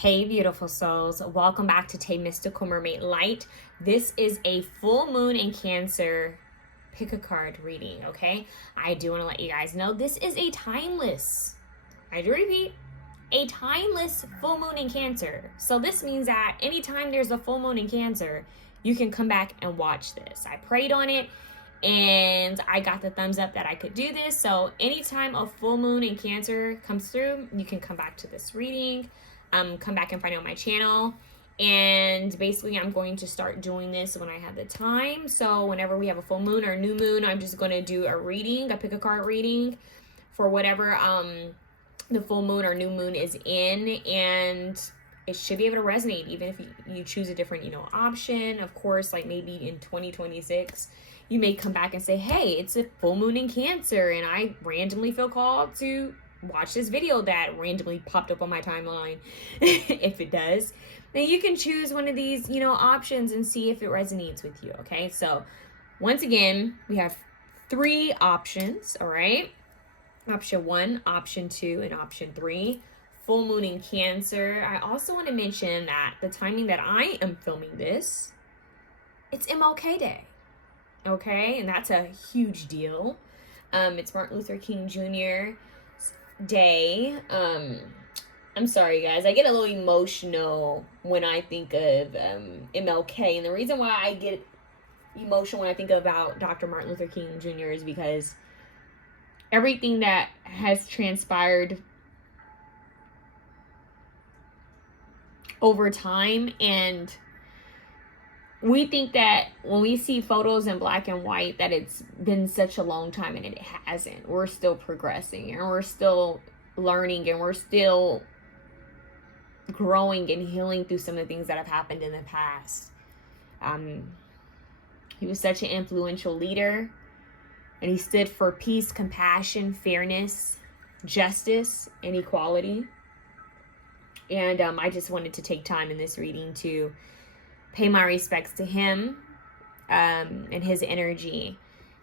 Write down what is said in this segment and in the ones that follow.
Hey beautiful souls, welcome back to TayMysticalMermaidLight. This is a full moon in Cancer pick a card reading, okay? I do want to let you guys know this is a timeless, I do repeat, a timeless full moon in Cancer. So this means that anytime there's a full moon in Cancer, you can come back and watch this. I prayed on it and I got the thumbs up that I could do this. So anytime a full moon in Cancer comes through, you can come back to this reading. Come back and find out my channel. And basically I'm going to start doing this when I have the time. So whenever we have a full moon or a new moon, I'm just going to do a reading, a pick a card reading for whatever the full moon or new moon is in, and it should be able to resonate even if you choose a different, option. Of course, like maybe in 2026, you may come back and say, hey, it's a full moon in Cancer and I randomly feel called to watch this video that randomly popped up on my timeline. If it does, then you can choose one of these, options and see if it resonates with you. Okay. So once again, we have 3 options. All right. Option 1, option 2, and option 3. Full moon in Cancer. I also want to mention that the timing that I am filming this, it's MLK Day. Okay. And that's a huge deal. It's Martin Luther King Jr. Day. I'm sorry guys, I get a little emotional when I think of MLK, and the reason why I get emotional when I think about Dr. Martin Luther King Jr. is because everything that has transpired over time, and we think that when we see photos in black and white that it's been such a long time, and it hasn't. We're still progressing and we're still learning and we're still growing and healing through some of the things that have happened in the past. He was such an influential leader, and he stood for peace, compassion, fairness, justice, and equality. And I just wanted to take time in this reading to pay my respects to him and his energy.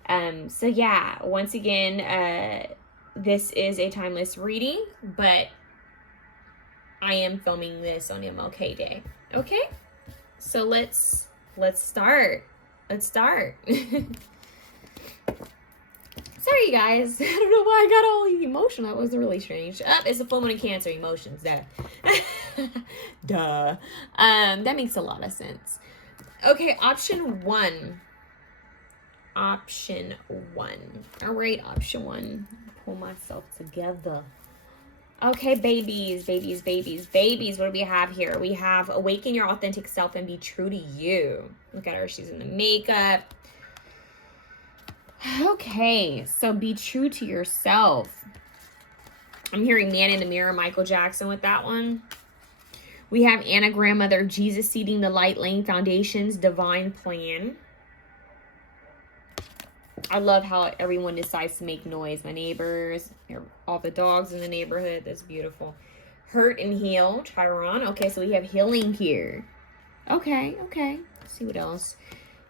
So yeah, once again, this is a timeless reading, but I am filming this on MLK Day. Okay, so let's start. Let's start. Sorry, guys. I don't know why I got all emotional. That was really strange. It's a full moon in Cancer. Emotions. That. Duh. That makes a lot of sense. Okay, option 1. Option 1. All right, option 1. Pull myself together. Okay, babies. What do we have here? We have awaken your authentic self and be true to you. Look at her. She's in the makeup. Okay, so be true to yourself. I'm hearing Man in the Mirror, Michael Jackson with that one. We have Anna Grandmother, Jesus Seeding the Light, Laying Foundations, Divine Plan. I love how everyone decides to make noise. My neighbors, all the dogs in the neighborhood. That's beautiful. Hurt and Heal, Chiron. Okay, so we have healing here. Okay. Let's see what else.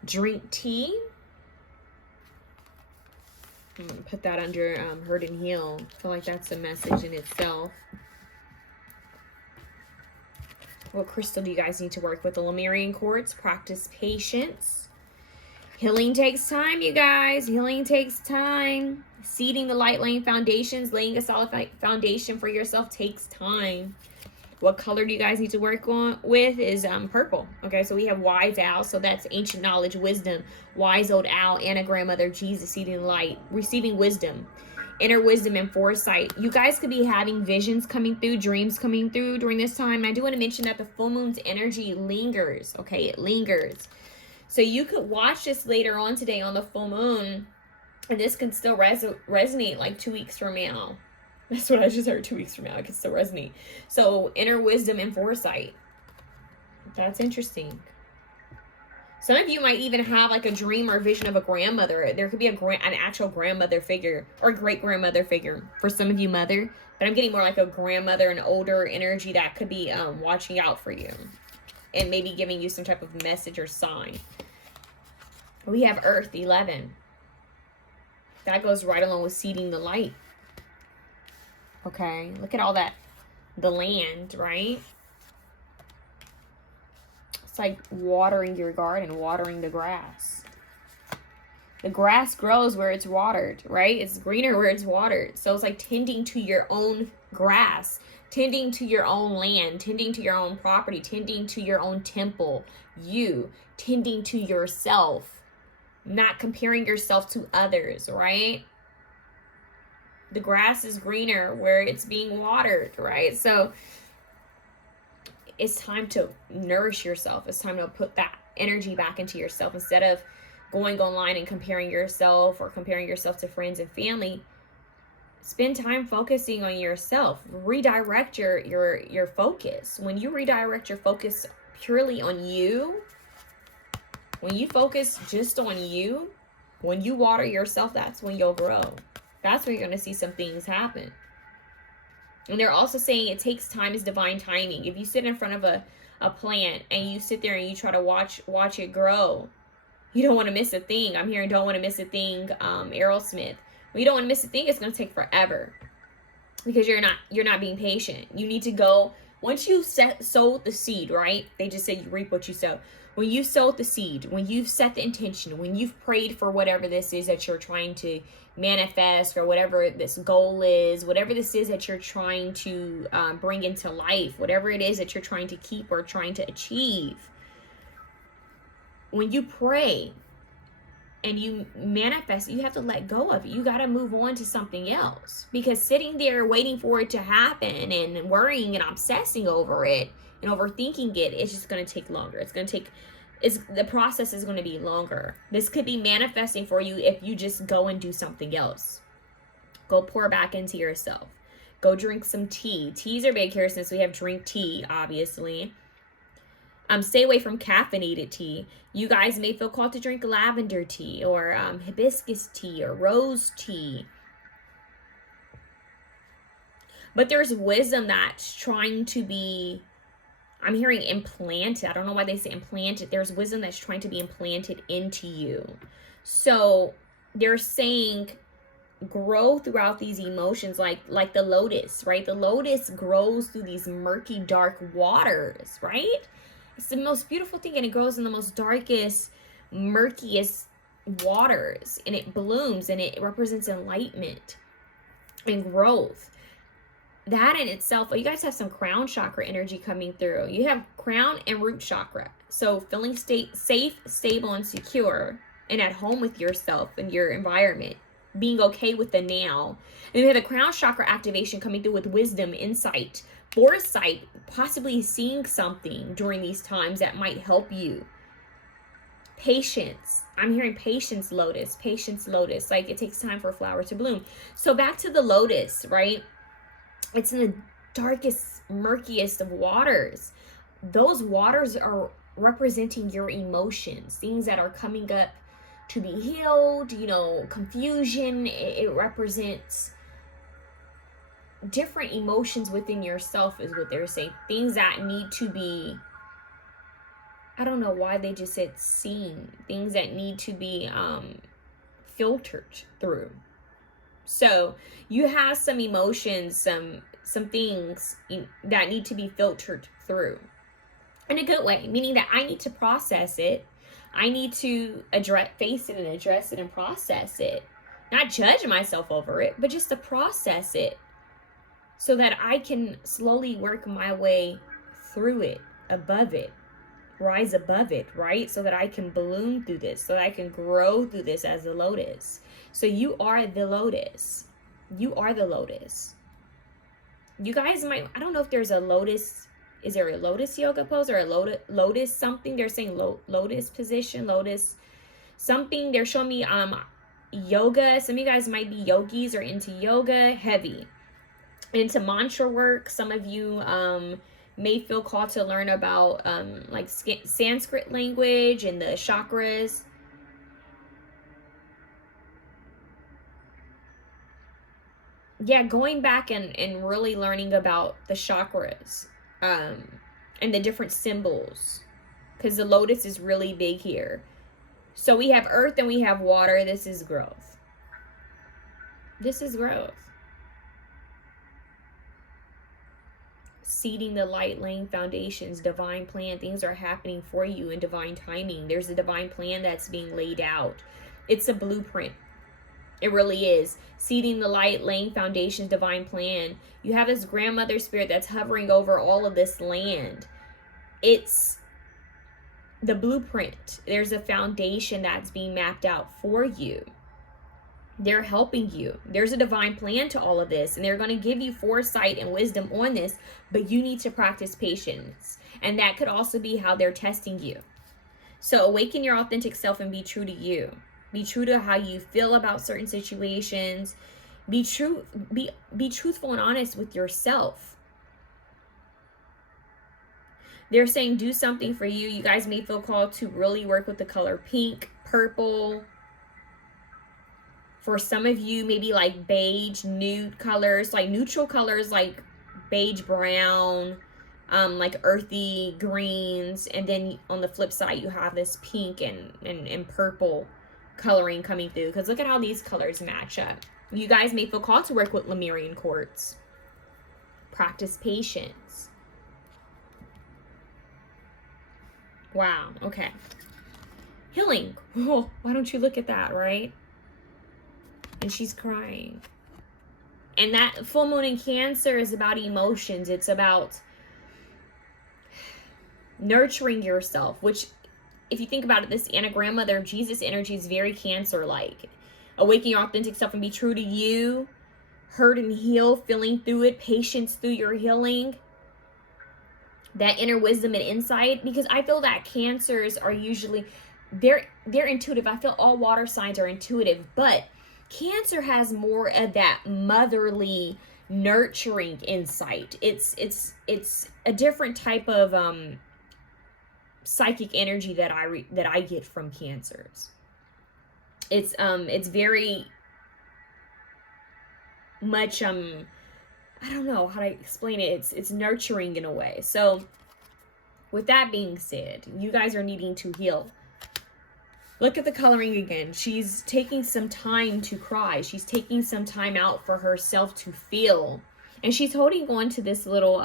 Drink tea. I'm going to put that under Hurt and Heal. I feel like that's a message in itself. What crystal do you guys need to work with? The Lemurian quartz. Practice patience. Healing takes time, you guys. Healing takes time. Seeding the light, laying foundations. Laying a solid foundation for yourself takes time. What color do you guys need to work with is purple. Okay, so we have Wise Owl. So that's ancient knowledge, wisdom. Wise old owl, Anna Grandmother, Jesus Seeding light. Receiving wisdom. Inner wisdom and foresight. You guys could be having visions coming through, dreams coming through during this time. And I do want to mention that the full moon's energy lingers. Okay, it lingers. So you could watch this later on today on the full moon, and this can still resonate like 2 weeks from now. That's what I just heard, 2 weeks from now. It can still resonate. So inner wisdom and foresight. That's interesting. Some of you might even have like a dream or vision of a grandmother. There could be an actual grandmother figure or great-grandmother figure. For some of you, mother. But I'm getting more like a grandmother, an older energy that could be watching out for you. And maybe giving you some type of message or sign. We have Earth, 11. That goes right along with seeding the light. Okay, look at all that, the land, right? It's like watering your garden, watering the grass. The grass grows where it's watered, right? It's greener where it's watered. So it's like tending to your own grass, tending to your own land, tending to your own property, tending to your own temple, you, tending to yourself, not comparing yourself to others, right? The grass is greener where it's being watered, right? So it's time to nourish yourself. It's time to put that energy back into yourself instead of going online and comparing yourself or comparing yourself to friends and family. Spend time focusing on yourself. Redirect your focus. When you redirect your focus purely on you, when you focus just on you, when you water yourself, that's when you'll grow. That's when you're going to see some things happen. And they're also saying it takes time is divine timing. If you sit in front of a plant and you sit there and you try to watch it grow, you don't want to miss a thing. I'm hearing don't want to miss a thing, Aerosmith. When you don't want to miss a thing, it's going to take forever because you're not being patient. You need to go, once you sow the seed, right? They just say you reap what you sow. When you sowed the seed, when you've set the intention, when you've prayed for whatever this is that you're trying to manifest or whatever this goal is, whatever this is that you're trying to bring into life, whatever it is that you're trying to keep or trying to achieve, when you pray and you manifest, you have to let go of it. You got to move on to something else, because sitting there waiting for it to happen and worrying and obsessing over it and overthinking it, it's just going to take longer. The process is going to be longer. This could be manifesting for you if you just go and do something else. Go pour back into yourself. Go drink some tea. Teas are big here since we have drink tea, obviously. Stay away from caffeinated tea. You guys may feel called to drink lavender tea or hibiscus tea or rose tea. But there's wisdom that's trying to be, I'm hearing implanted. I don't know why they say implanted. There's wisdom that's trying to be implanted into you. So they're saying grow throughout these emotions like the lotus, right? The lotus grows through these murky, dark waters, right? It's the most beautiful thing, and it grows in the most darkest, murkiest waters, and it blooms, and it represents enlightenment and growth. That in itself, you guys have some crown chakra energy coming through. You have crown and root chakra. So feeling safe, stable, and secure, and at home with yourself and your environment. Being okay with the now. And you have the crown chakra activation coming through with wisdom, insight, foresight, possibly seeing something during these times that might help you. Patience. I'm hearing patience, lotus. Patience, lotus. Like it takes time for a flower to bloom. So back to the lotus, right? It's in the darkest, murkiest of waters. Those waters are representing your emotions, things that are coming up to be healed, confusion. It represents different emotions within yourself is what they're saying. Things that need to be, I don't know why they just said seen. Things that need to be filtered through. So you have some emotions, some things that need to be filtered through in a good way, meaning that I need to process it. I need to face it and address it and process it. Not judge myself over it, but just to process it so that I can slowly work my way through it, above it, rise above it, right? So that I can bloom through this, so that I can grow through this as the lotus. So you are the lotus. You are the lotus. You guys might, I don't know if there's a lotus. Is there a lotus yoga pose or a lotus something? They're saying lotus position, lotus something. They're showing me yoga. Some of you guys might be yogis or into yoga, heavy. Into mantra work. Some of you may feel called to learn about like Sanskrit language and the chakras. Yeah, going back and really learning about the chakras and the different symbols, because the lotus is really big here. So we have earth and we have water. This is growth. This is growth. seeding the light, laying foundations, divine plan. Things are happening for you in divine timing. There's a divine plan that's being laid out. It's a blueprint. It really is. Seeding the light, laying foundations, divine plan. You have this grandmother spirit that's hovering over all of this land. It's the blueprint. There's a foundation that's being mapped out for you. They're helping you. There's a divine plan to all of this, and they're going to give you foresight and wisdom on this, but you need to practice patience. And that could also be how they're testing you. So awaken your authentic self and be true to you. Be true to how you feel about certain situations. Be truthful and honest with yourself. They're saying do something for you. You guys may feel called to really work with the color pink, purple. For some of you, maybe like beige, nude colors, like neutral colors, like beige, brown, like earthy greens. And then on the flip side, you have this pink and purple coloring coming through. Because look at how these colors match up. You guys may feel called to work with Lemurian quartz. Practice patience. Wow, okay. Healing. Oh, why don't you look at that, right? And she's crying. And that full moon in Cancer is about emotions. It's about nurturing yourself, which, if you think about it, this Anna grandmother of Jesus energy is very Cancer-like. Awaken your authentic self and be true to you. Hurt and heal, feeling through it, patience through your healing. That inner wisdom and insight, because I feel that Cancers are usually, they're intuitive. I feel all water signs are intuitive, but Cancer has more of that motherly, nurturing insight. It's a different type of psychic energy that I get from Cancers. It's very much I don't know how to explain it. It's nurturing in a way. So with that being said, you guys are needing to heal. Look at the coloring again. She's taking some time to cry. She's taking some time out for herself to feel. And she's holding on to this little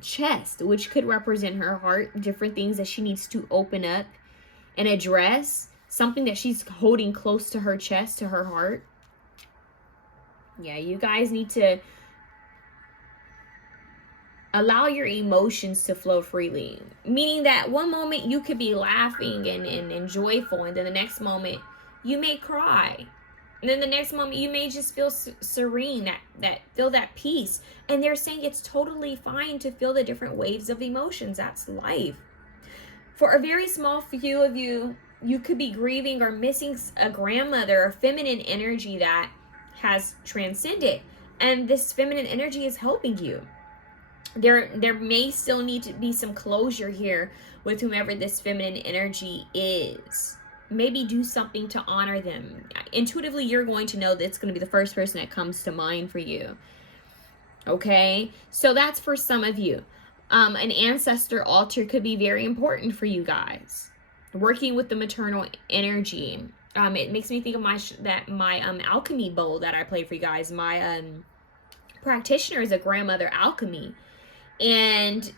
chest, which could represent her heart, different things that she needs to open up and address. Something that she's holding close to her chest, to her heart. Yeah, you guys need to allow your emotions to flow freely. Meaning that one moment you could be laughing and joyful, and then the next moment you may cry. And then the next moment you may just feel serene, feel that peace. And they're saying it's totally fine to feel the different waves of emotions. That's life. For a very small few of you, you could be grieving or missing a grandmother, a feminine energy that has transcended. And this feminine energy is helping you. There may still need to be some closure here with whomever this feminine energy is. Maybe do something to honor them. Intuitively, you're going to know that it's going to be the first person that comes to mind for you. Okay? So that's for some of you. An ancestor altar could be very important for you guys. Working with the maternal energy. It makes me think of my alchemy bowl that I play for you guys. My practitioner is a grandmother alchemy. And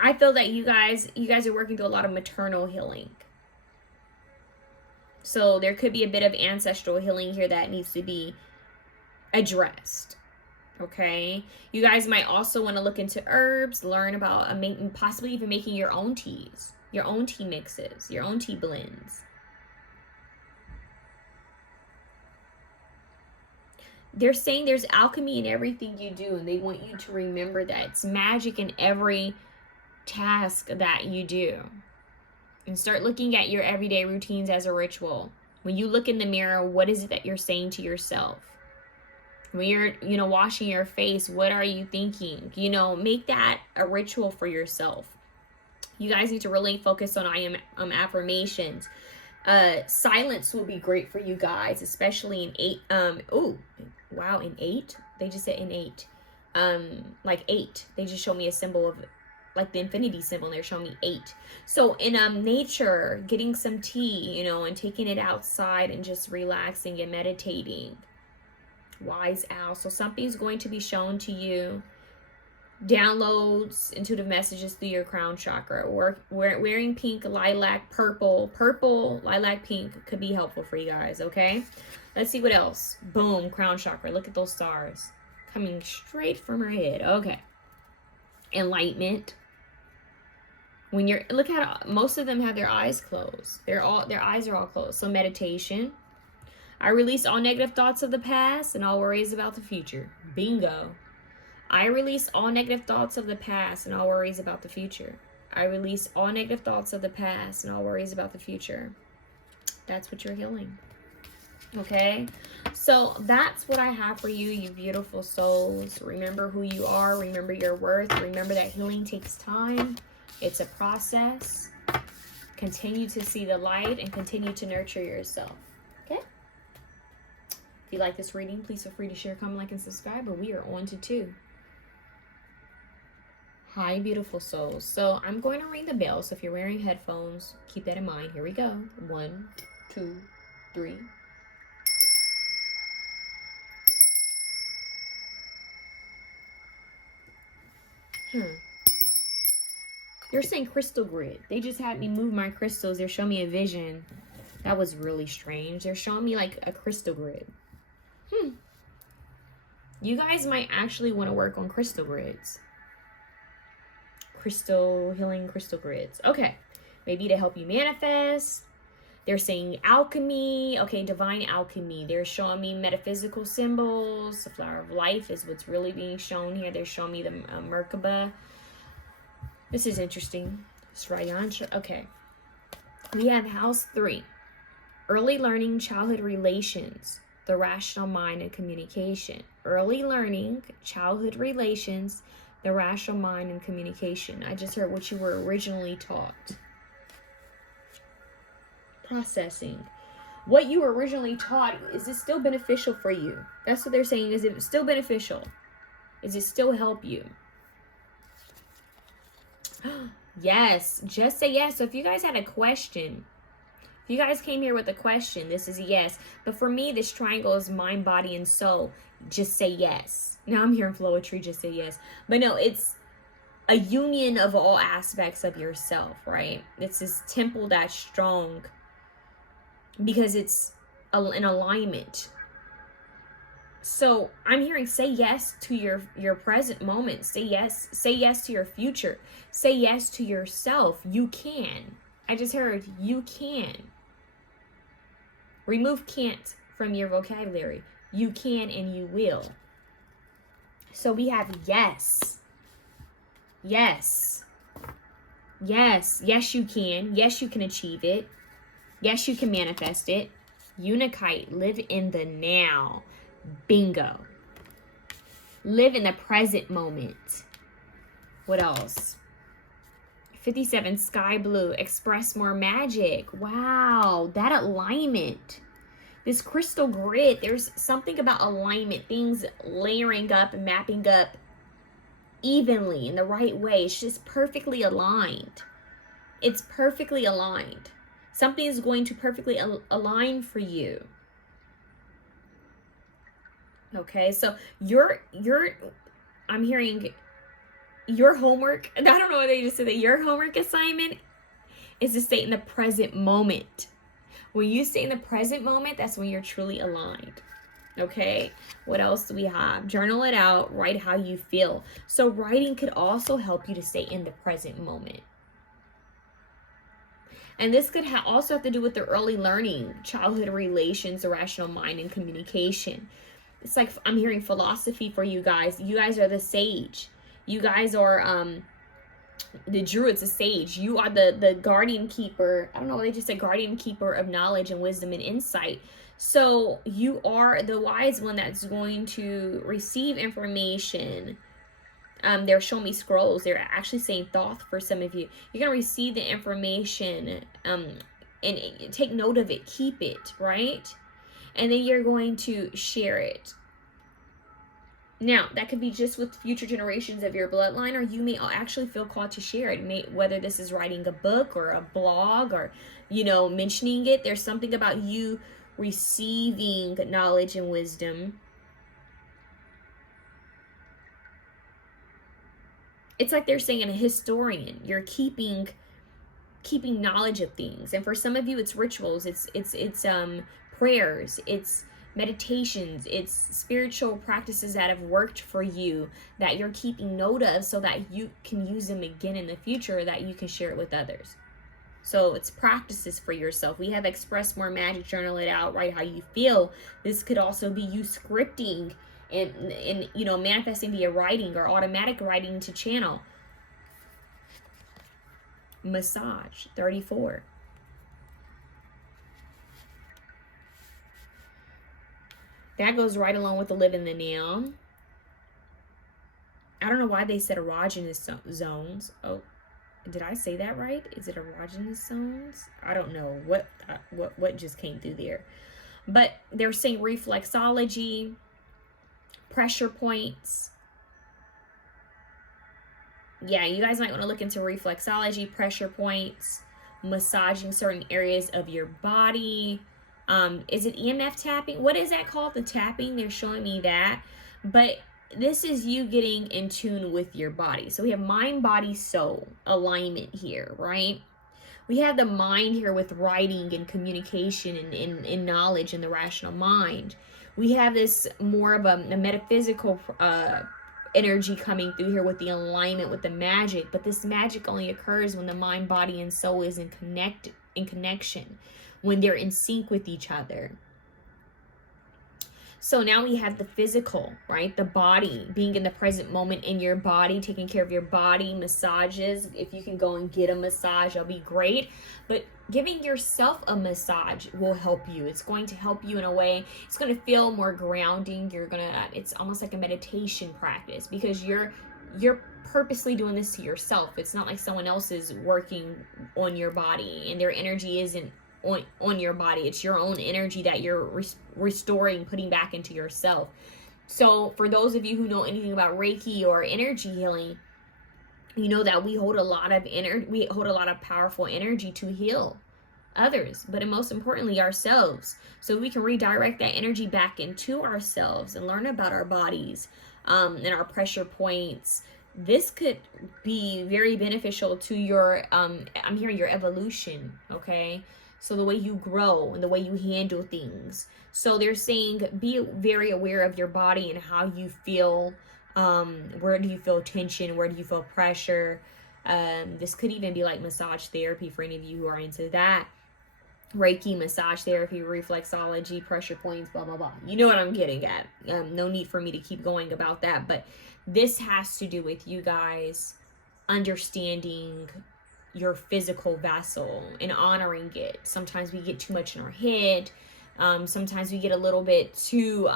I feel that you guys are working through a lot of maternal healing. So there could be a bit of ancestral healing here that needs to be addressed. Okay? You guys might also want to look into herbs, learn about possibly even making your own teas, your own tea mixes, your own tea blends. They're saying there's alchemy in everything you do, and they want you to remember that it's magic in every task that you do. And start looking at your everyday routines as a ritual. When you look in the mirror, what is it that you're saying to yourself? When you're, washing your face, what are you thinking? Make that a ritual for yourself. You guys need to really focus on affirmations. Silence will be great for you guys, especially in 8. In 8? They just said in 8. Like 8. They just showed me a symbol of, like the infinity symbol, and they're showing me 8. So in nature, getting some tea, and taking it outside and just relaxing and meditating. Wise owl. So something's going to be shown to you Downloads intuitive messages through your crown chakra. Wearing pink, lilac, purple, lilac, pink could be helpful for you guys, okay? Let's see what else. Boom, crown chakra. Look at those stars coming straight from her head. Okay. Enlightenment. When you're, look at, most of them have their eyes closed. Their eyes are all closed. So meditation. I release all negative thoughts of the past and all worries about the future. Bingo. I release all negative thoughts of the past and all worries about the future. I release all negative thoughts of the past and all worries about the future. That's what you're healing. Okay? So that's what I have for you, you beautiful souls. Remember who you are. Remember your worth. Remember that healing takes time. It's a process. Continue to see the light and continue to nurture yourself. Okay? If you like this reading, please feel free to share, comment, like, and subscribe. But we are on to 2. Hi, beautiful souls. So I'm going to ring the bell. So if you're wearing headphones, keep that in mind. Here we go. 1, 2, 3. They're saying crystal grid. They just had me move my crystals. They're showing me a vision. That was really strange. They're showing me like a crystal grid. You guys might actually want to work on crystal grids. Healing crystal grids. Okay. Maybe to help you manifest. They're saying alchemy. Okay, divine alchemy. They're showing me metaphysical symbols. The flower of life is what's really being shown here. They're showing me the Merkaba. This is interesting. Srayantra. Okay. We have house 3. Early learning, childhood relations, the rational mind, and communication. Early learning, childhood relations, the rational mind, and communication. I just heard what you were originally taught. Processing. What you were originally taught, is it still beneficial for you? That's what they're saying. Is it still beneficial? Does it still help you? Yes, just say yes. So if you guys had a question, if you guys came here with a question, this is a yes. But for me, this triangle is mind, body, and soul. Just say yes. Now I'm hearing flowetry, just say yes. But no, it's a union of all aspects of yourself, right? It's this temple that's strong because it's in alignment. So I'm hearing say yes to your present moment. Say yes to your future. Say yes to yourself. You can. I just heard you can. Remove can't from your vocabulary. You can and you will. So we have yes. Yes. Yes. Yes, you can. Yes, you can achieve it. Yes, you can manifest it. Unikite, live in the now. Bingo. Live in the present moment. What else? 57, sky blue, express more magic. Wow, that alignment. This crystal grid, there's something about alignment, things layering up and mapping up evenly in the right way. It's just perfectly aligned. It's perfectly aligned. Something is going to perfectly align for you. Okay, so I'm hearing your homework, I don't know what they just said, that your homework assignment is to stay in the present moment. When you stay in the present moment, that's when you're truly aligned. Okay, what else do we have? Journal it out, write how you feel. So writing could also help you to stay in the present moment. And this could also have to do with the early learning, childhood relations, the rational mind, and communication. It's like I'm hearing philosophy for you guys. You guys are the sage. You guys are the druid's a sage. You are the guardian keeper. I don't know, they just said guardian keeper of knowledge and wisdom and insight. So you are the wise one that's going to receive information. They're showing me scrolls. They're actually saying thoth for some of you. You're going to receive the information and take note of it. Keep it, right? And then you're going to share it. Now, that could be just with future generations of your bloodline, or you may actually feel called to share it. Whether this is writing a book or a blog or, mentioning it. There's something about you receiving knowledge and wisdom. It's like they're saying a historian. You're keeping knowledge of things. And for some of you, it's rituals, it's prayers, it's meditations, it's spiritual practices that have worked for you that you're keeping note of so that you can use them again in the future, that you can share it with others. So it's practices for yourself. We have Express More Magic, journal it out, write how you feel. This could also be you scripting and you know, manifesting via writing or automatic writing to channel. Massage, 34. That goes right along with the live in the now. I don't know why they said erogenous zones. Oh, did I say that right? Is it erogenous zones? I don't know what just came through there. But they're saying reflexology, pressure points. Yeah, you guys might want to look into reflexology, pressure points, massaging certain areas of your body. Is it EMF tapping? What is that called? The tapping? They're showing me that. But this is you getting in tune with your body. So we have mind, body, soul alignment here, right? We have the mind here with writing and communication and knowledge and the rational mind. We have this more of a metaphysical energy coming through here with the alignment with the magic. But this magic only occurs when the mind, body, and soul is in connection, when they're in sync with each other. So now we have the physical, right? The body, being in the present moment in your body, taking care of your body, massages. If you can go and get a massage, that'll be great. But giving yourself a massage will help you. It's going to help you in a way. It's going to feel more grounding. It's almost like a meditation practice, because you're purposely doing this to yourself. It's not like someone else is working on your body and their energy isn't on your body. It's your own energy that you're restoring, putting back into yourself. So for those of you who know anything about Reiki or energy healing, you know that we hold a lot of powerful energy to heal others, but most importantly ourselves. So we can redirect that energy back into ourselves and learn about our bodies and our pressure points. This could be very beneficial to your I'm hearing your evolution, okay? So the way you grow and the way you handle things. So they're saying be very aware of your body and how you feel. Where do you feel tension? Where do you feel pressure? This could even be like massage therapy for any of you who are into that. Reiki, massage therapy, reflexology, pressure points, blah, blah, blah. You know what I'm getting at. No need for me to keep going about that. But this has to do with you guys understanding your physical vessel and honoring it. Sometimes we get too much in our head. Sometimes we get a little bit too,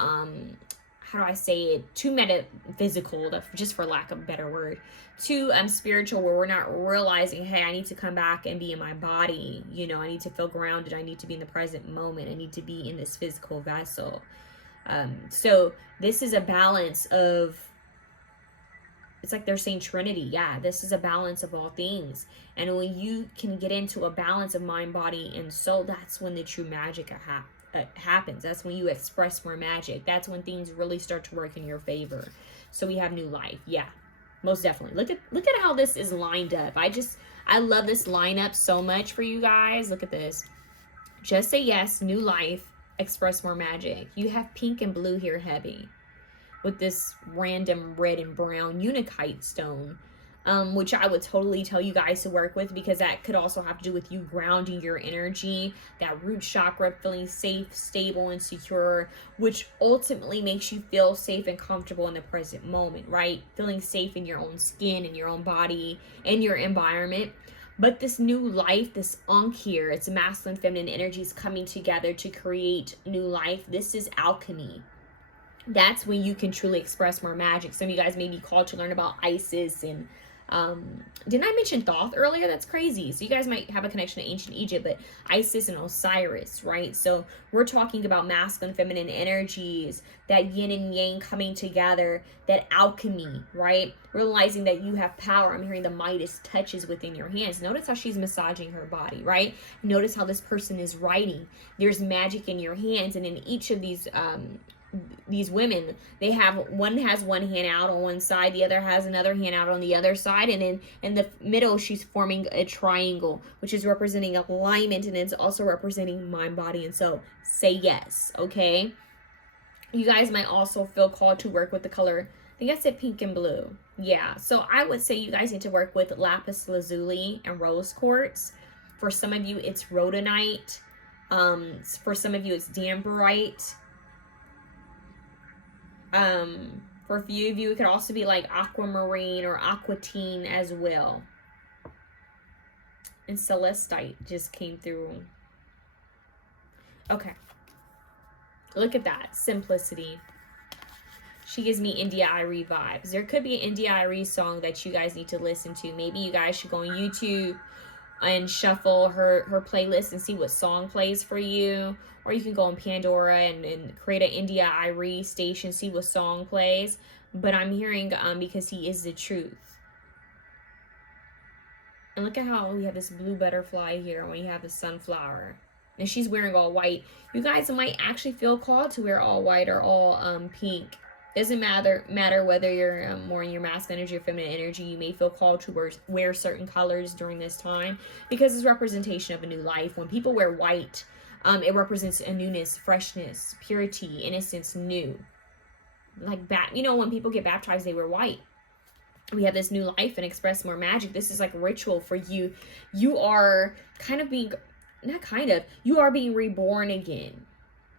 too metaphysical, just for lack of a better word, too spiritual, where we're not realizing, hey, I need to come back and be in my body. You know, I need to feel grounded. I need to be in the present moment. I need to be in this physical vessel. So this is a balance of, it's like they're saying Trinity. Yeah, this is a balance of all things. And when you can get into a balance of mind, body, and soul, that's when the true magic happens. That's when you express more magic. That's when things really start to work in your favor. So we have new life. Yeah, most definitely. Look at how this is lined up. I love this lineup so much for you guys. Look at this. Just say yes, new life, express more magic. You have pink and blue here heavy, with this random red and brown Unakite stone, which I would totally tell you guys to work with, because that could also have to do with you grounding your energy, that root chakra, feeling safe, stable, and secure, which ultimately makes you feel safe and comfortable in the present moment, right? Feeling safe in your own skin, in your own body, in your environment. But this new life, this Ankh here, it's masculine, feminine energies coming together to create new life. This is alchemy. That's when you can truly express more magic. Some of you guys may be called to learn about Isis and didn't I mention Thoth earlier? That's crazy. So you guys might have a connection to ancient Egypt, but Isis and Osiris, right? So we're talking about masculine, feminine energies, that yin and yang coming together, that alchemy, right? Realizing that you have power. I'm hearing the Midas touches within your hands. Notice how she's massaging her body, right? Notice how this person is writing. There's magic in your hands, and in each of these these women, they have, one has one hand out on one side, the other has another hand out on the other side, and then in the middle she's forming a triangle, which is representing alignment, and it's also representing mind, body, and soul. Say yes, okay? You guys might also feel called to work with the color, I think I said pink and blue. Yeah, so I would say you guys need to work with lapis lazuli and rose quartz. For some of you, it's rhodonite. For some of you, it's damperite. For a few of you, it could also be like aquamarine or aquatine as well. And celestite just came through. Okay. Look at that. Simplicity. She gives me India Irie vibes. There could be an India Irie song that you guys need to listen to. Maybe you guys should go on YouTube and shuffle her playlist and see what song plays for you. Or you can go on Pandora and create an India Irie station, see what song plays. But I'm hearing because he is the truth. And look at how we have this blue butterfly here when you have the sunflower. And she's wearing all white. You guys might actually feel called to wear all white or all pink. Doesn't matter whether you're more in your masculine energy or feminine energy. You may feel called to wear certain colors during this time because it's representation of a new life. When people wear white, it represents a newness, freshness, purity, innocence, new. Like when people get baptized, they wear white. We have this new life and express more magic. This is like ritual for you. You are kind of being, you are being reborn again.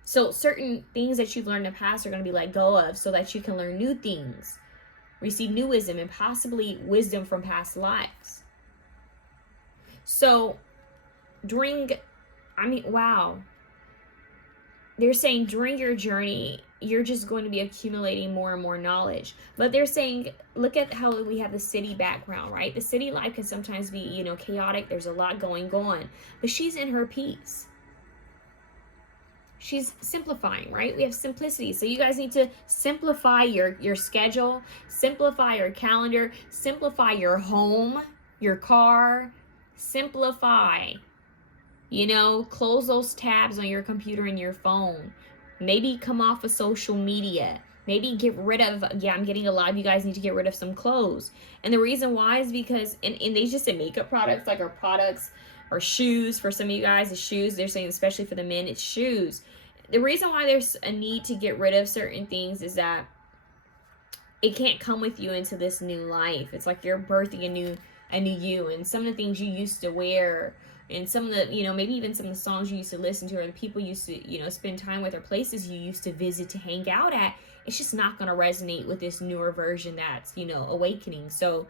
So certain things that you've learned in the past are going to be let go of so that you can learn new things, receive new wisdom, and possibly wisdom from past lives. So wow. They're saying during your journey, you're just going to be accumulating more and more knowledge. But they're saying, look at how we have the city background, right? The city life can sometimes be, chaotic. There's a lot going on. But she's in her peace. She's simplifying, right? We have simplicity. So you guys need to simplify your schedule, simplify your calendar, simplify your home, your car, simplify. Close those tabs on your computer and your phone. Maybe come off of social media. Maybe get rid of, I'm getting a lot of you guys need to get rid of some clothes. And the reason why is because, and they just say makeup products, like our products, or shoes. For some of you guys, it's shoes. They're saying, especially for the men, it's shoes. The reason why there's a need to get rid of certain things is that it can't come with you into this new life. It's like you're birthing a new you. And some of the things you used to wear, and some of the, maybe even some of the songs you used to listen to, or the people you used to, spend time with, or places you used to visit to hang out at, it's just not going to resonate with this newer version that's, awakening. So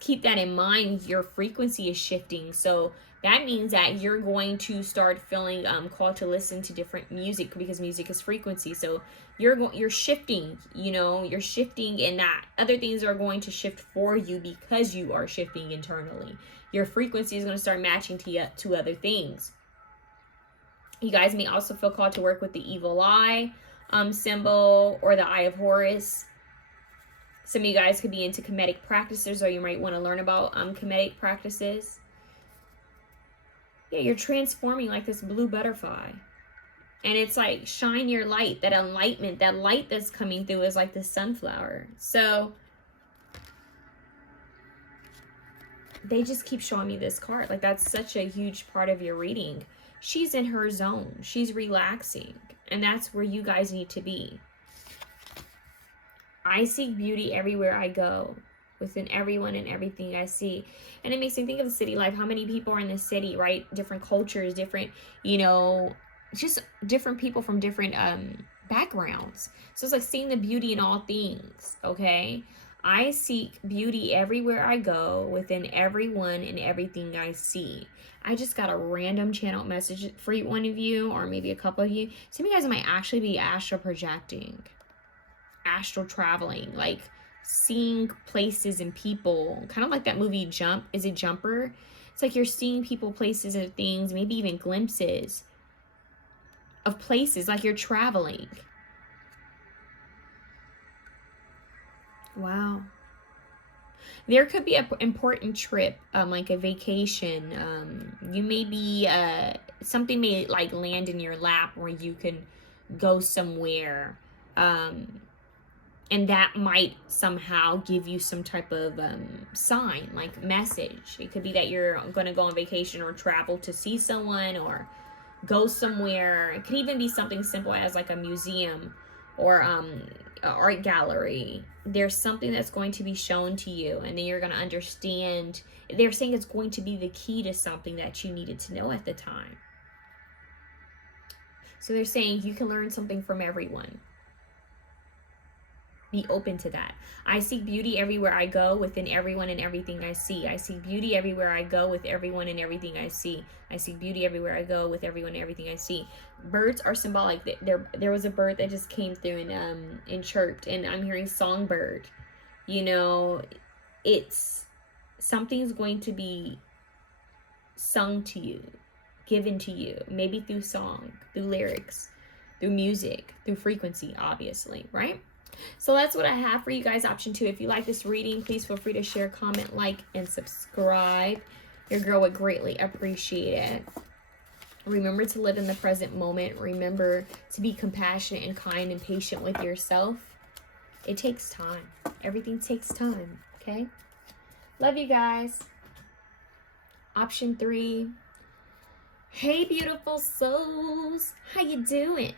keep that in mind. Your frequency is shifting. So that means that you're going to start feeling called to listen to different music, because music is frequency. So you're shifting, you're shifting, and that other things are going to shift for you because you are shifting internally. Your frequency is going to start matching to other things. You guys may also feel called to work with the evil eye symbol, or the Eye of Horus. Some of you guys could be into Kemetic practices, or you might want to learn about Kemetic practices. Yeah, you're transforming like this blue butterfly. And it's like, shine your light. That enlightenment, that light that's coming through is like the sunflower. So they just keep showing me this card. Like, that's such a huge part of your reading. She's in her zone. She's relaxing. And that's where you guys need to be. I seek beauty everywhere I go, within everyone and everything I see. And it makes me think of the city life. How many people are in the city, right? Different cultures, different, just different people from different backgrounds. So it's like seeing the beauty in all things, okay? I seek beauty everywhere I go, within everyone and everything I see. I just got a random channel message for one of you, or maybe a couple of you. Some of you guys might actually be astral projecting, astral traveling, like seeing places and people, kind of like that movie Jump. Is it Jumper? It's like you're seeing people, places, and things, maybe even glimpses of places, like you're traveling. Wow. There could be an important trip, like a vacation. You may be, something may like land in your lap where you can go somewhere. And that might somehow give you some type of sign, like message. It could be that you're going to go on vacation or travel to see someone or go somewhere. It could even be something simple as like a museum or an art gallery. There's something that's going to be shown to you, and then you're going to understand. They're saying it's going to be the key to something that you needed to know at the time. So they're saying you can learn something from everyone. Be open to that. I seek beauty everywhere I go, within everyone and everything I see. I seek beauty everywhere I go, with everyone and everything I see. I seek beauty everywhere I go, with everyone and everything I see. Birds are symbolic. There was a bird that just came through and chirped, and I'm hearing songbird. You know, it's something's going to be sung to you, given to you, maybe through song, through lyrics, through music, through frequency, obviously, right? So that's what I have for you guys. Option 2. If you like this reading, please feel free to share, comment, like, and subscribe. Your girl would greatly appreciate it. Remember to live in the present moment. Remember to be compassionate and kind and patient with yourself. It takes time. Everything takes time, okay? Love you guys. Option 3. Hey, beautiful souls. How you doing?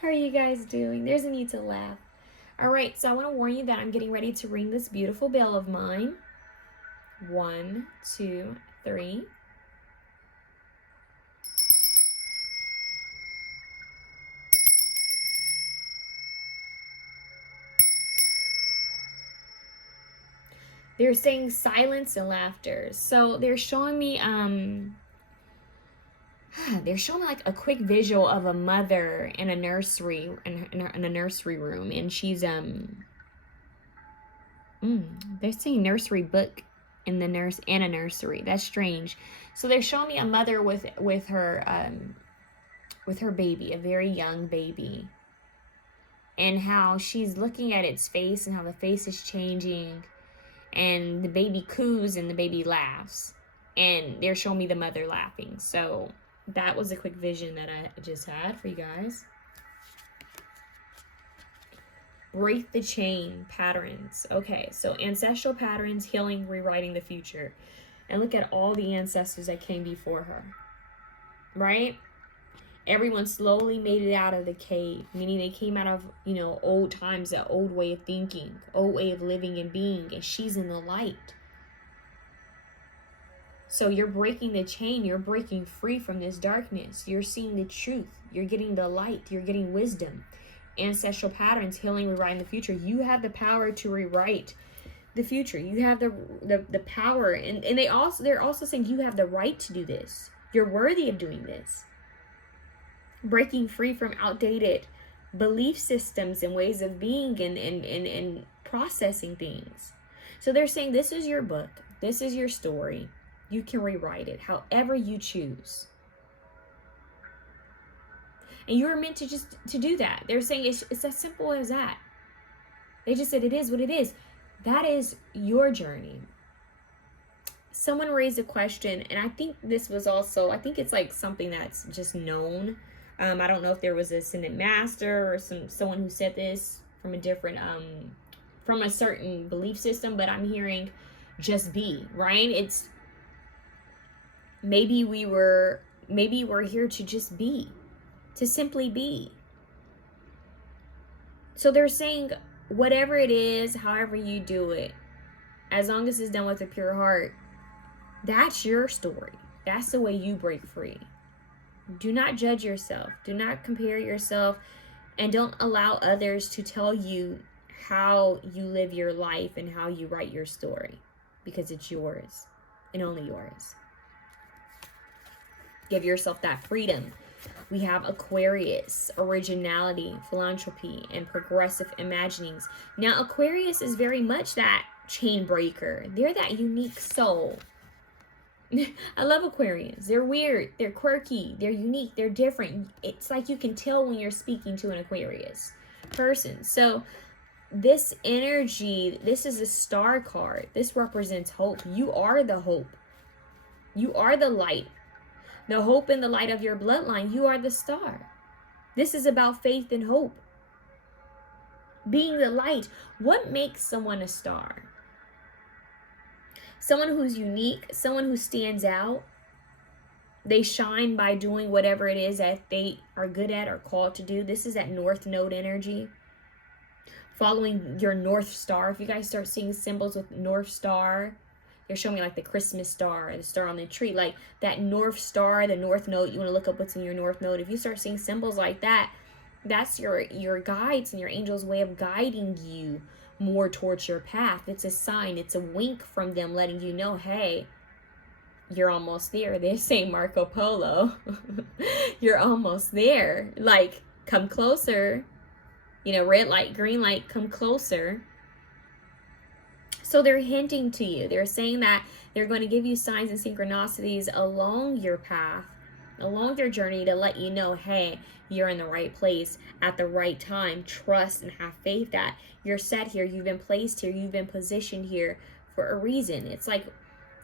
How are you guys doing? There's a need to laugh. All right, so I want to warn you that I'm getting ready to ring this beautiful bell of mine. 1, 2, 3. They're saying silence and laughter. So they're showing me they're showing like a quick visual of a mother in a nursery, in a nursery room, and she's they're saying nursery book in the a nursery. That's strange. So they're showing me a mother with her baby, a very young baby, and how she's looking at its face and how the face is changing, and the baby coos and the baby laughs, and they're showing me the mother laughing. So that was a quick vision that I just had for you guys. Break the chain patterns. Okay, so ancestral patterns, healing, rewriting the future. And look at all the ancestors that came before her, right? Everyone slowly made it out of the cave, meaning they came out of, you know, old times, that old way of thinking, old way of living and being, and she's in the light. So you're breaking the chain, you're breaking free from this darkness. You're seeing the truth, you're getting the light, you're getting wisdom. Ancestral patterns, healing, rewriting the future. You have the power to rewrite the future. You have the power, and they're also saying you have the right to do this. You're worthy of doing this. Breaking free from outdated belief systems and ways of being and processing things. So they're saying this is your book, this is your story. You can rewrite it however you choose. And you're meant to do that. They're saying it's as simple as that. They just said it is what it is. That is your journey. Someone raised a question, and I think this was also, I think it's like something that's just known. I don't know if there was a ascended master or someone who said this from a different, from a certain belief system, but I'm hearing just be, right? It's, maybe we're here to just be. To simply be. So they're saying whatever it is, however you do it, as long as it's done with a pure heart, that's your story. That's the way you break free. Do not judge yourself. Do not compare yourself, and don't allow others to tell you how you live your life and how you write your story, because it's yours and only yours. Give yourself that freedom. We have Aquarius, originality, philanthropy, and progressive imaginings. Now, Aquarius is very much that chain breaker. They're that unique soul. I love Aquarians. They're weird. They're quirky. They're unique. They're different. It's like you can tell when you're speaking to an Aquarius person. So this energy, this is a star card. This represents hope. You are the hope. You are the light. The hope and the light of your bloodline. You are the star. This is about faith and hope. Being the light. What makes someone a star? Someone who's unique, someone who stands out. They shine by doing whatever it is that they are good at or called to do. This is that North Node energy. Following your North Star. If you guys start seeing symbols with North Star, they're showing me like the Christmas star, the star on the tree, like that North Star, the North Node. You want to look up what's in your North Node. If you start seeing symbols like that, that's your guides and your angels' way of guiding you more towards your path. It's a sign, it's a wink from them letting you know, hey, you're almost there. They say Marco Polo. You're almost there. Like, come closer. You know, red light, green light, come closer. So they're hinting to you. They're saying that they're going to give you signs and synchronicities along your path, along your journey, to let you know, hey, you're in the right place at the right time. Trust and have faith that you're set here. You've been placed here. You've been positioned here for a reason. It's like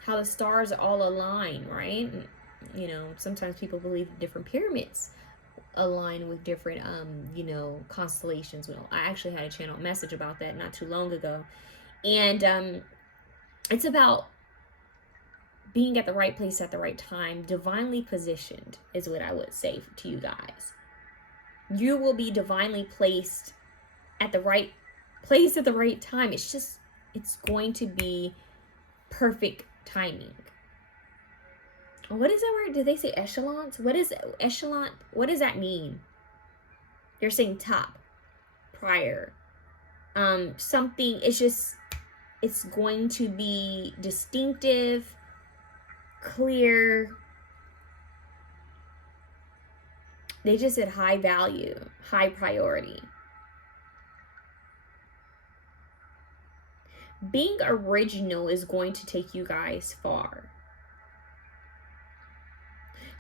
how the stars all align, right? You know, sometimes people believe different pyramids align with different, you know, constellations. Well, I actually had a channel message about that not too long ago. And it's about being at the right place at the right time, divinely positioned is what I would say to you guys. You will be divinely placed at the right place at the right time. It's just, it's going to be perfect timing. What is that word? Did they say echelons? What is echelon? What does that mean? They're saying top, prior, something. It's just, it's going to be distinctive, clear. They just said high value, high priority. Being original is going to take you guys far.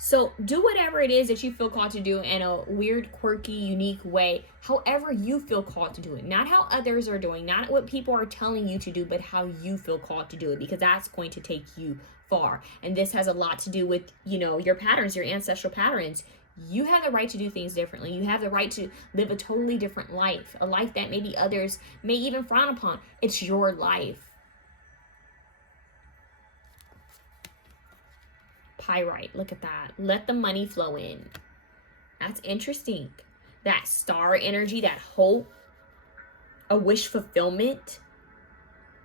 So do whatever it is that you feel called to do in a weird, quirky, unique way, however you feel called to do it. Not how others are doing, not what people are telling you to do, but how you feel called to do it, because that's going to take you far. And this has a lot to do with, you know, your patterns, your ancestral patterns. You have the right to do things differently. You have the right to live a totally different life, a life that maybe others may even frown upon. It's your life. Pyrite, look at that. Let the money flow in. That's interesting. That star energy, that hope, a wish fulfillment,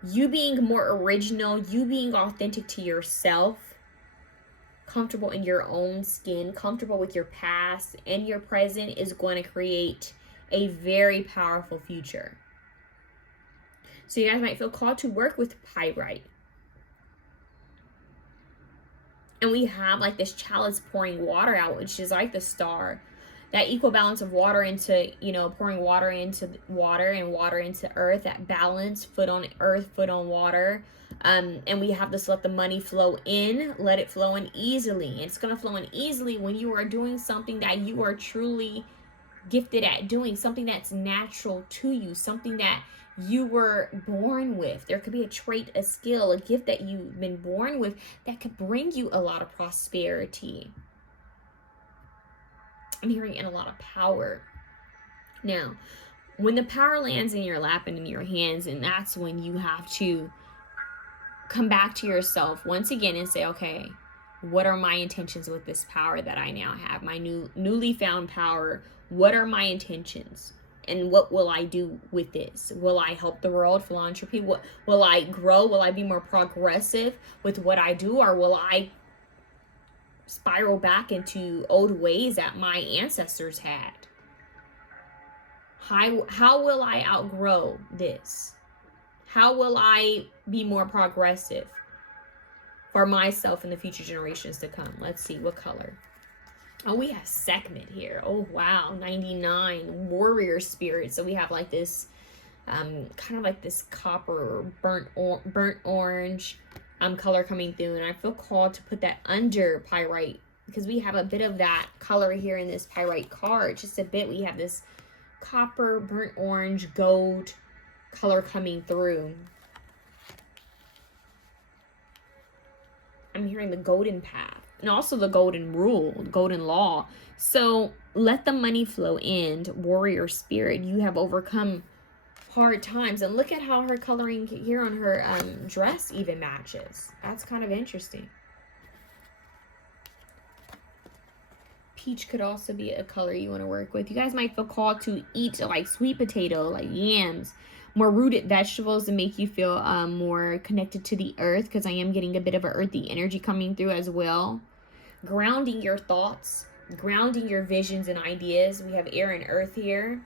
you being more original, you being authentic to yourself, comfortable in your own skin, comfortable with your past and your present, is going to create a very powerful future. So you guys might feel called to work with pyrite. And we have like this chalice pouring water out, which is like the star. That equal balance of water into, you know, pouring water into water and water into earth. That balance, foot on earth, foot on water. And we have this, let the money flow in, let it flow in easily. It's going to flow in easily when you are doing something that you are truly gifted at doing, something that's natural to you, something that you were born with. There could be a trait, a skill, a gift that you've been born with that could bring you a lot of prosperity. I'm hearing in a lot of power. Now, when the power lands in your lap and in your hands, and that's when you have to come back to yourself once again and say, okay, what are my intentions with this power that I now have? My newly found power. What are my intentions? And what will I do with this? Will I help the world, philanthropy? What will I grow? Will I be more progressive with what I do? Or will I spiral back into old ways that my ancestors had? How will I outgrow this? How will I be more progressive for myself and the future generations to come? Let's see, what color? Oh, we have Sekhmet here. Oh, wow. 99. Warrior spirit. So we have like this, kind of like this copper burnt orange color coming through. And I feel called to put that under pyrite, because we have a bit of that color here in this pyrite card. Just a bit. We have this copper, burnt orange, gold color coming through. I'm hearing the golden path. and also the golden rule, golden law. So let the money flow in, warrior spirit. You have overcome hard times. And look at how her coloring here on her dress even matches. That's kind of interesting. Peach could also be a color you want to work with. You guys might feel called to eat like sweet potato, like yams, more rooted vegetables to make you feel more connected to the earth, because I am getting a bit of an earthy energy coming through as well. Grounding your thoughts, grounding your visions and ideas. We have air and earth here.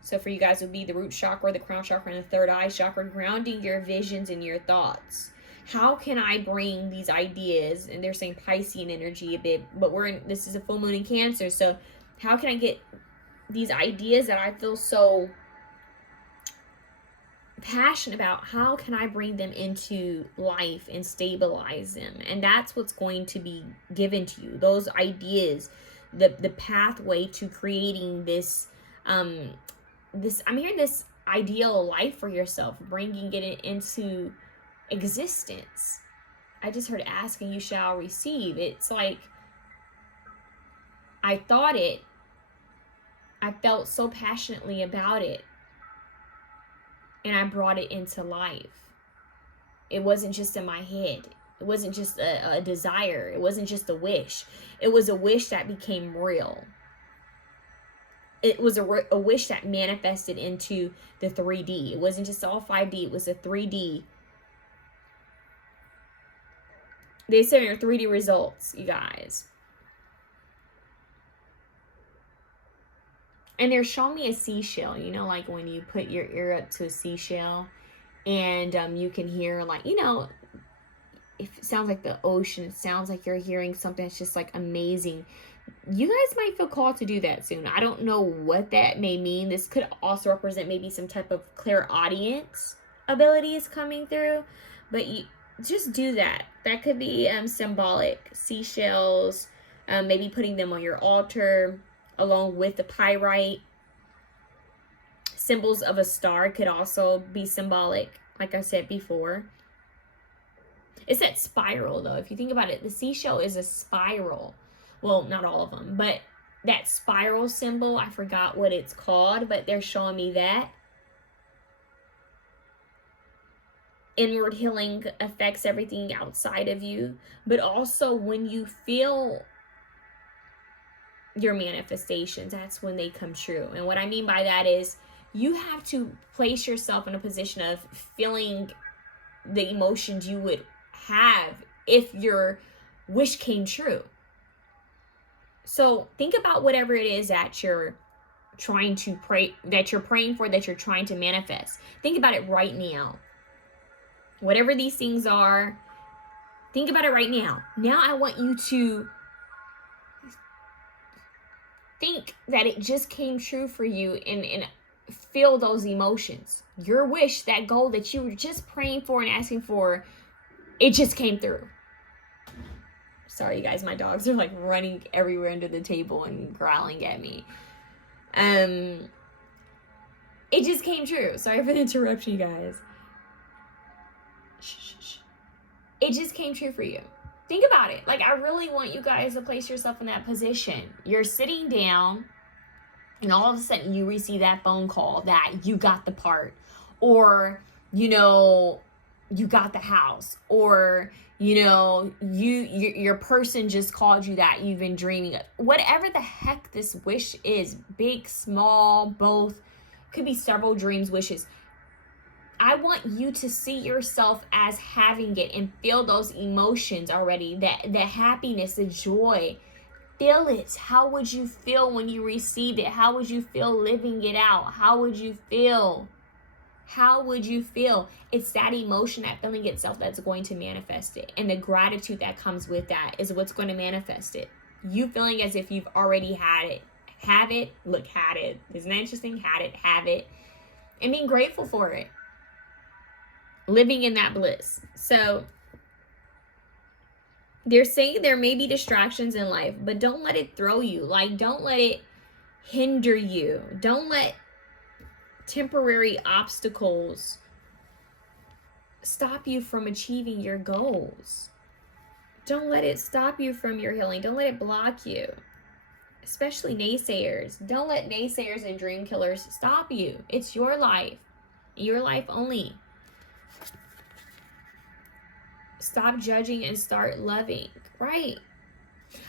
So for you guys, it would be the root chakra, the crown chakra, and the third eye chakra. Grounding your visions and your thoughts. How can I bring these ideas? And they're saying Piscean energy a bit, but this is a full moon in Cancer. So how can I get these ideas that I feel so passionate about? How can I bring them into life and stabilize them? And that's what's going to be given to you. Those ideas, the pathway to creating this, I'm hearing this ideal life for yourself, bringing it into existence. I just heard ask and you shall receive. It's like I thought it, I felt so passionately about it, and I brought it into life. It wasn't just in my head. It wasn't just a desire. It wasn't just a wish. It was a wish that became real. It was a wish that manifested into the 3D. It wasn't just all 5D. It was a 3D. They said your 3D results, you guys. And they're showing me a seashell, you know, like when you put your ear up to a seashell and you can hear, like, you know, it sounds like the ocean. It sounds like you're hearing something that's just like amazing. You guys might feel called to do that soon. I don't know what that may mean. This could also represent maybe some type of clairaudience abilities coming through, but you just do that. That could be symbolic. Seashells, maybe putting them on your altar along with the pyrite. Symbols of a star could also be symbolic, like I said before. It's that spiral, though. If you think about it, the seashell is a spiral. Well, not all of them, but that spiral symbol, I forgot what it's called, but they're showing me that. Inward healing affects everything outside of you, but also when you feel your manifestations, that's when they come true. And what I mean by that is you have to place yourself in a position of feeling the emotions you would have if your wish came true. So think about whatever it is that you're trying to pray, that you're praying for, that you're trying to manifest. Think about it right now. Whatever these things are, think about it right now. Now I want you to think that it just came true for you and feel those emotions. Your wish, that goal that you were just praying for and asking for, it just came through. Sorry, you guys, my dogs are like running everywhere under the table and growling at me. It just came true. Sorry for the interruption, you guys. Shh. It just came true for you. Think about it. Like, I really want you guys to place yourself in that position. You're sitting down and all of a sudden you receive that phone call that you got the part, or, you know, you got the house, or, you know, your person just called you that you've been dreaming of. Whatever the heck this wish is, big, small, both, could be several dreams, wishes. I want you to see yourself as having it and feel those emotions already, the happiness, the joy. Feel it. How would you feel when you received it? How would you feel living it out? How would you feel? How would you feel? It's that emotion, that feeling itself, that's going to manifest it. And the gratitude that comes with that is what's going to manifest it. You feeling as if you've already had it. Have it. Look, had it. Isn't that interesting? Had it. Have it. And being grateful for it. Living in that bliss. So they're saying there may be distractions in life, but don't let it throw you. Like, don't let it hinder you. Don't let temporary obstacles stop you from achieving your goals. Don't let it stop you from your healing. Don't let it block you. Especially naysayers. Don't let naysayers and dream killers stop you. It's your life. Your life only. Stop judging and start loving. Right.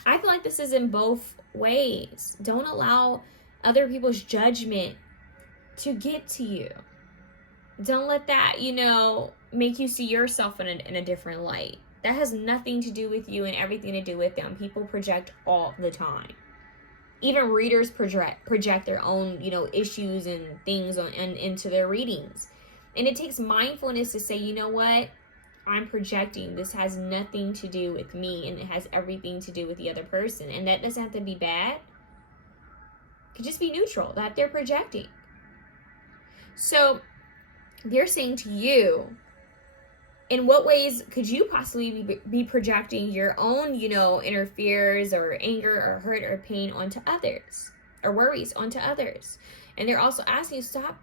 I feel like this is in both ways. Don't allow other people's judgment to get to you. Don't let that, make you see yourself in a different light. That has nothing to do with you and everything to do with them. People project all the time. Even readers project their own, issues and things into their readings. And it takes mindfulness to say, you know what? I'm projecting. This has nothing to do with me, and it has everything to do with the other person. And that doesn't have to be bad. It could just be neutral, that they're projecting. So they're saying to you, in what ways could you possibly be projecting your own, inner fears or anger or hurt or pain onto others, or worries onto others? And they're also asking you, stop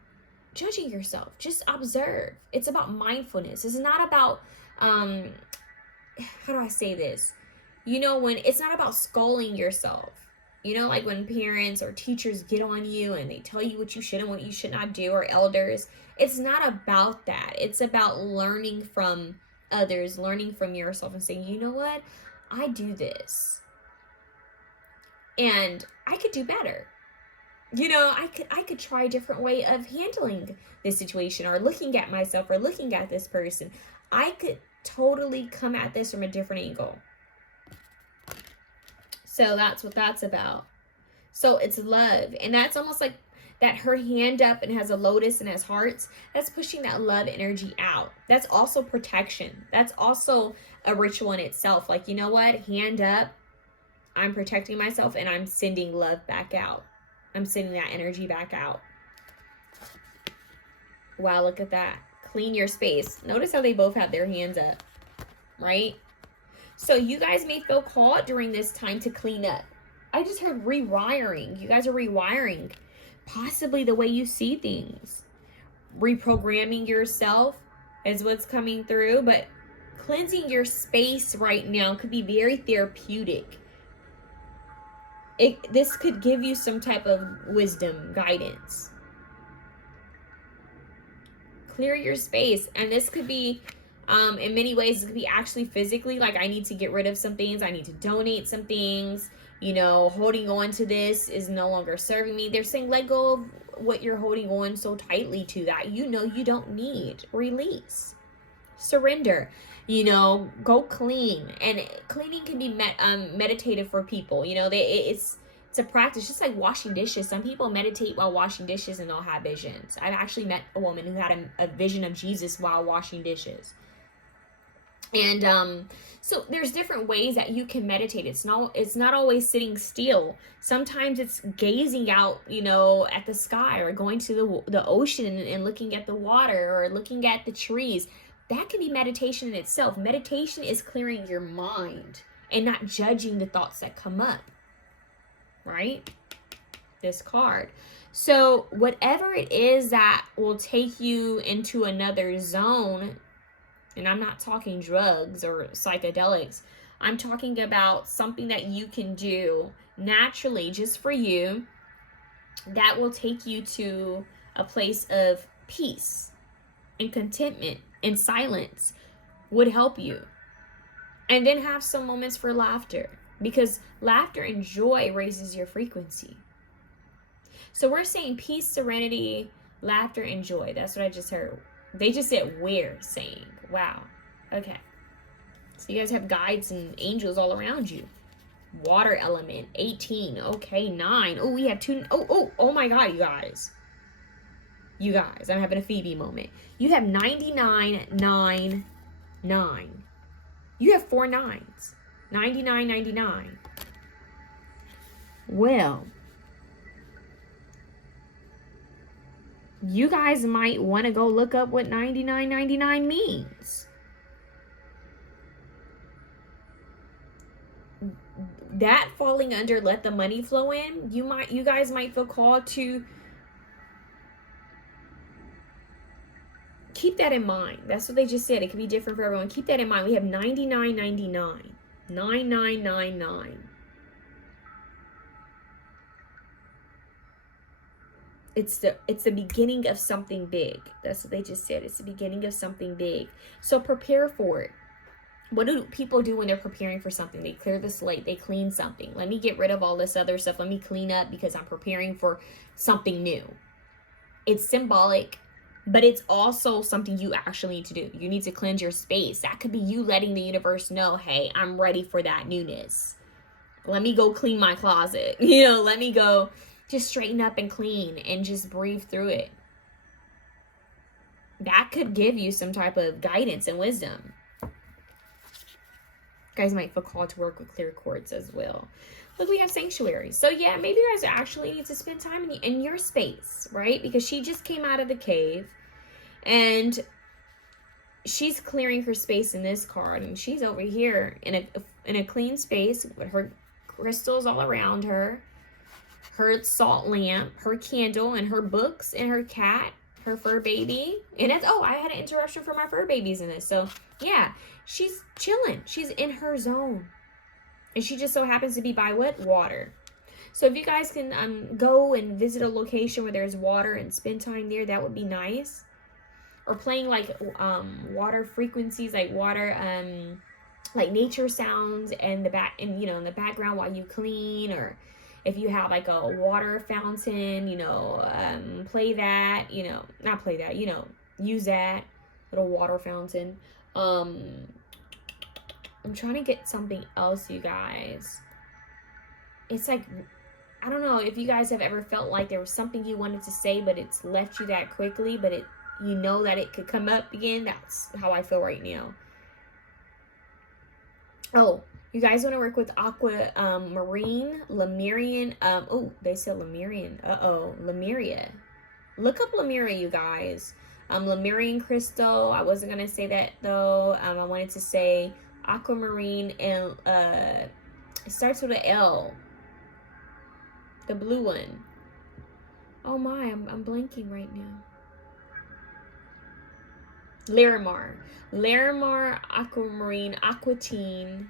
judging yourself. Just observe. It's about mindfulness. It's not about, how do I say this? When it's not about scolding yourself. Like when parents or teachers get on you and they tell you what you should and what you should not do, or elders. It's not about that. It's about learning from others, learning from yourself and saying, you know what? I do this. And I could do better. I could try a different way of handling this situation, or looking at myself, or looking at this person. I could totally come at this from a different angle. So that's what that's about. So it's love. And that's almost like that her hand up and has a lotus and has hearts. That's pushing that love energy out. That's also protection. That's also a ritual in itself. Like, you know what? Hand up. I'm protecting myself and I'm sending love back out. I'm sending that energy back out. Wow, look at that. Clean your space. Notice how they both have their hands up, right? So you guys may feel called during this time to clean up. I just heard rewiring. You guys are rewiring possibly the way you see things. Reprogramming yourself is what's coming through, but cleansing your space right now could be very therapeutic. This could give you some type of wisdom, guidance. Clear your space. And this could be, in many ways, it could be actually physically, like I need to get rid of some things. I need to donate some things. Holding on to this is no longer serving me. They're saying let go of what you're holding on so tightly to that you don't need. Release. Surrender. Go clean. And cleaning can be meditative for people. It's a practice, just like washing dishes. Some people meditate while washing dishes and they'll have visions. I've actually met a woman who had a vision of Jesus while washing dishes. And so there's different ways that you can meditate. It's not always sitting still. Sometimes it's gazing out, at the sky, or going to the ocean and looking at the water, or looking at the trees. That can be meditation in itself. Meditation is clearing your mind and not judging the thoughts that come up, right? This card. So whatever it is that will take you into another zone, and I'm not talking drugs or psychedelics. I'm talking about something that you can do naturally just for you that will take you to a place of peace and contentment and silence would help you. And then have some moments for laughter, because laughter and joy raises your frequency. So we're saying peace, serenity, laughter, and joy. That's what I just heard. They just said we're saying. Wow. Okay. So you guys have guides and angels all around you. Water element, 18. Okay, 9. Oh, we have 2. Oh my God, you guys. You guys, I'm having a Phoebe moment. You have 99, 9, 9. You have 4 9s. 99, 99. Well, you guys might want to go look up what 99.99 means. That falling under let the money flow in, you guys might feel called to keep that in mind. That's what they just said. It could be different for everyone. Keep that in mind. We have 99.99. 99.99. It's the beginning of something big. That's what they just said. It's the beginning of something big. So prepare for it. What do people do when they're preparing for something? They clear the slate. They clean something. Let me get rid of all this other stuff. Let me clean up because I'm preparing for something new. It's symbolic, but it's also something you actually need to do. You need to cleanse your space. That could be you letting the universe know, hey, I'm ready for that newness. Let me go clean my closet. Let me go just straighten up and clean and just breathe through it. That could give you some type of guidance and wisdom. You guys might feel called to work with clear quartz as well. Look, we have sanctuary. So yeah, maybe you guys actually need to spend time in your space, right? Because she just came out of the cave and she's clearing her space in this card. And she's over here in a clean space with her crystals all around her, her salt lamp, her candle, and her books, and her cat, her fur baby. And that's, I had an interruption for my fur babies in this. So yeah, she's chilling. She's in her zone. And she just so happens to be by what? Water. So if you guys can go and visit a location where there's water and spend time there, that would be nice. Or playing like water frequencies, like water, like nature sounds in the in the background while you clean. Or if you have like a water fountain, play that. Not play that. Use that little water fountain. I'm trying to get something else, you guys. It's like, I don't know if you guys have ever felt like there was something you wanted to say, but it's left you that quickly, but that it could come up again. That's how I feel right now. Oh, you guys want to work with Aquamarine, Lemurian. They said Lemurian. Lemuria. Look up Lemuria, you guys. Lemurian crystal. I wasn't going to say that, though. I wanted to say Aquamarine, and it starts with an L. The blue one. Oh my, I'm blanking right now. Larimar, Aquamarine, Aquatine,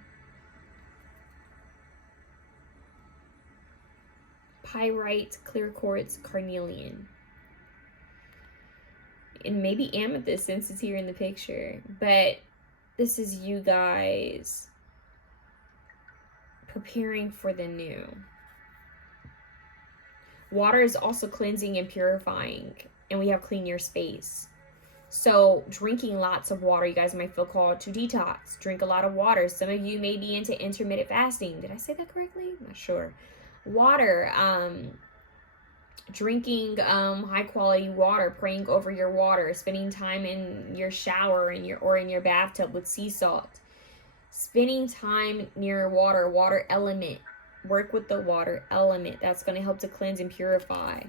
Pyrite, Clear Quartz, Carnelian. And maybe Amethyst, since it's here in the picture. But this is you guys preparing for the new. Water is also cleansing and purifying. And we have clean your space. So drinking lots of water, you guys might feel called to detox. Drink a lot of water. Some of you may be into intermittent fasting. Did I say that correctly? I'm not sure. Water, drinking high quality water, praying over your water, spending time in your shower in your bathtub with sea salt, spending time near water element. Work with the water element. That's going to help to cleanse and purify.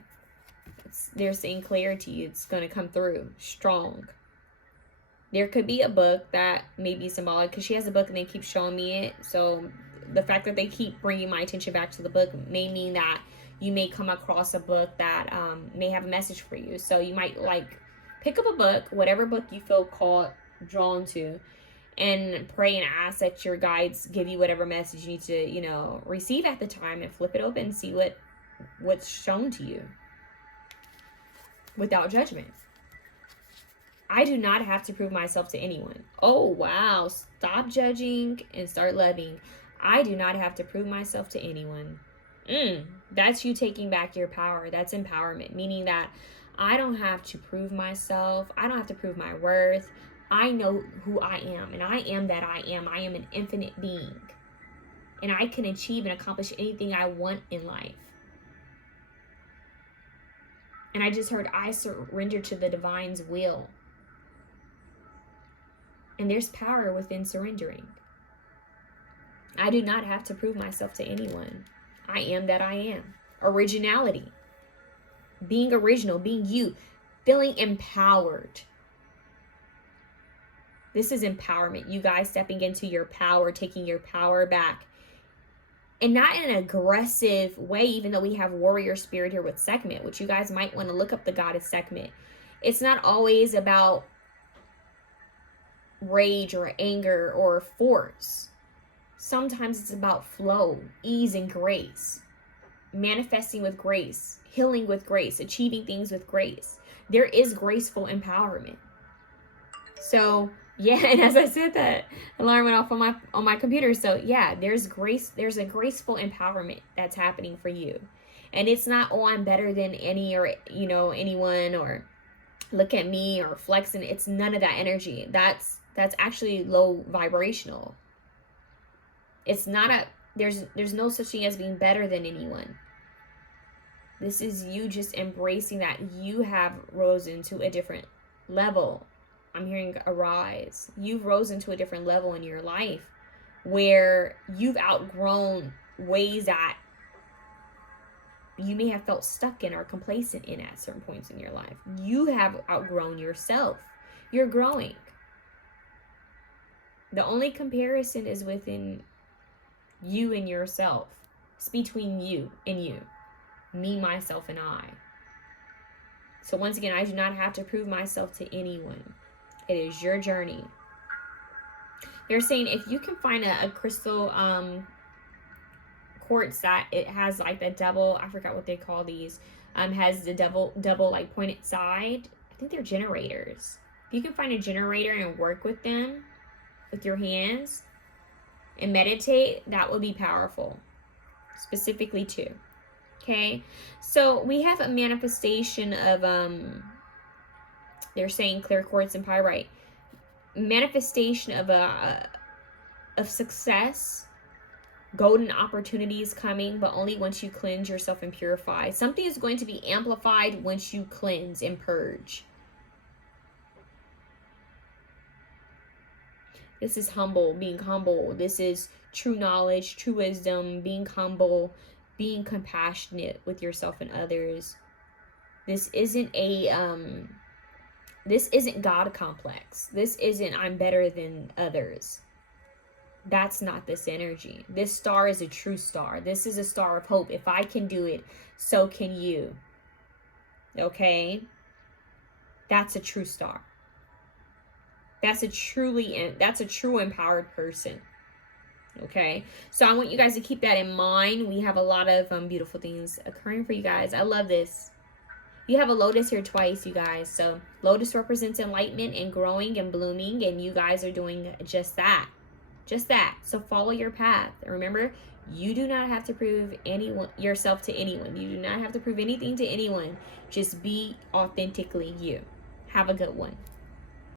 They're saying clarity. It's going to come through strong. There could be a book that may be symbolic, because she has a book and they keep showing me it. So the fact that they keep bringing my attention back to the book may mean that you may come across a book that may have a message for you. So you might pick up a book, whatever book you feel called, drawn to, and pray and ask that your guides give you whatever message you need to, receive at the time, and flip it open and see what's shown to you without judgment. I do not have to prove myself to anyone. Oh, wow. Stop judging and start loving. I do not have to prove myself to anyone. That's you taking back your power. That's empowerment, meaning that I don't have to prove myself. I don't have to prove my worth. I know who I am, and I am that I am. I am an infinite being, and I can achieve and accomplish anything I want in life. And I just heard, I surrender to the divine's will. And there's power within surrendering. I do not have to prove myself to anyone. I am that I am. Originality. Being original, being you, feeling empowered. This is empowerment. You guys stepping into your power, taking your power back. And not in an aggressive way, even though we have warrior spirit here with Sekhmet, which you guys might want to look up the goddess Sekhmet. It's not always about rage or anger or force. Sometimes it's about flow, ease, and grace. Manifesting with grace, healing with grace, achieving things with grace. There is graceful empowerment. So yeah, and as I said that, alarm went off on my computer. So yeah, there's grace, there's a graceful empowerment that's happening for you. And it's not, oh, I'm better than any or anyone, or look at me, or flexing. It's none of that energy. That's actually low vibrational. It's not there's no such thing as being better than anyone. This is you just embracing that you have risen to a different level. I'm hearing a rise. You've risen to a different level in your life where you've outgrown ways that you may have felt stuck in or complacent in at certain points in your life. You have outgrown yourself. You're growing. The only comparison is within you and yourself. It's between you and you. Me, myself, and I. So once again, I do not have to prove myself to anyone. It is your journey. They're saying if you can find a crystal quartz that it has like the double, I forgot what they call these, has the double like pointed side. I think they're generators. If you can find a generator and work with them with your hands and meditate, that would be powerful. Specifically too. Okay, so we have a manifestation of they're saying clear quartz and pyrite. Manifestation of success, golden opportunities coming, but only once you cleanse yourself and purify. Something is going to be amplified once you cleanse and purge. This is humble, being humble. This is true knowledge, true wisdom, being humble, being compassionate with yourself and others. This isn't God complex. This isn't I'm better than others. That's not this energy. This star is a true star. This is a star of hope. If I can do it, so can you. Okay? That's a true star. That's a true empowered person. Okay, so I want you guys to keep that in mind. We have a lot of beautiful things occurring for you guys. I love this. You have a lotus here twice, you guys. So lotus represents enlightenment and growing and blooming, and you guys are doing just that. Just that. So follow your path. Remember, you do not have to prove yourself to anyone. You do not have to prove anything to anyone. Just be authentically you. Have a good one.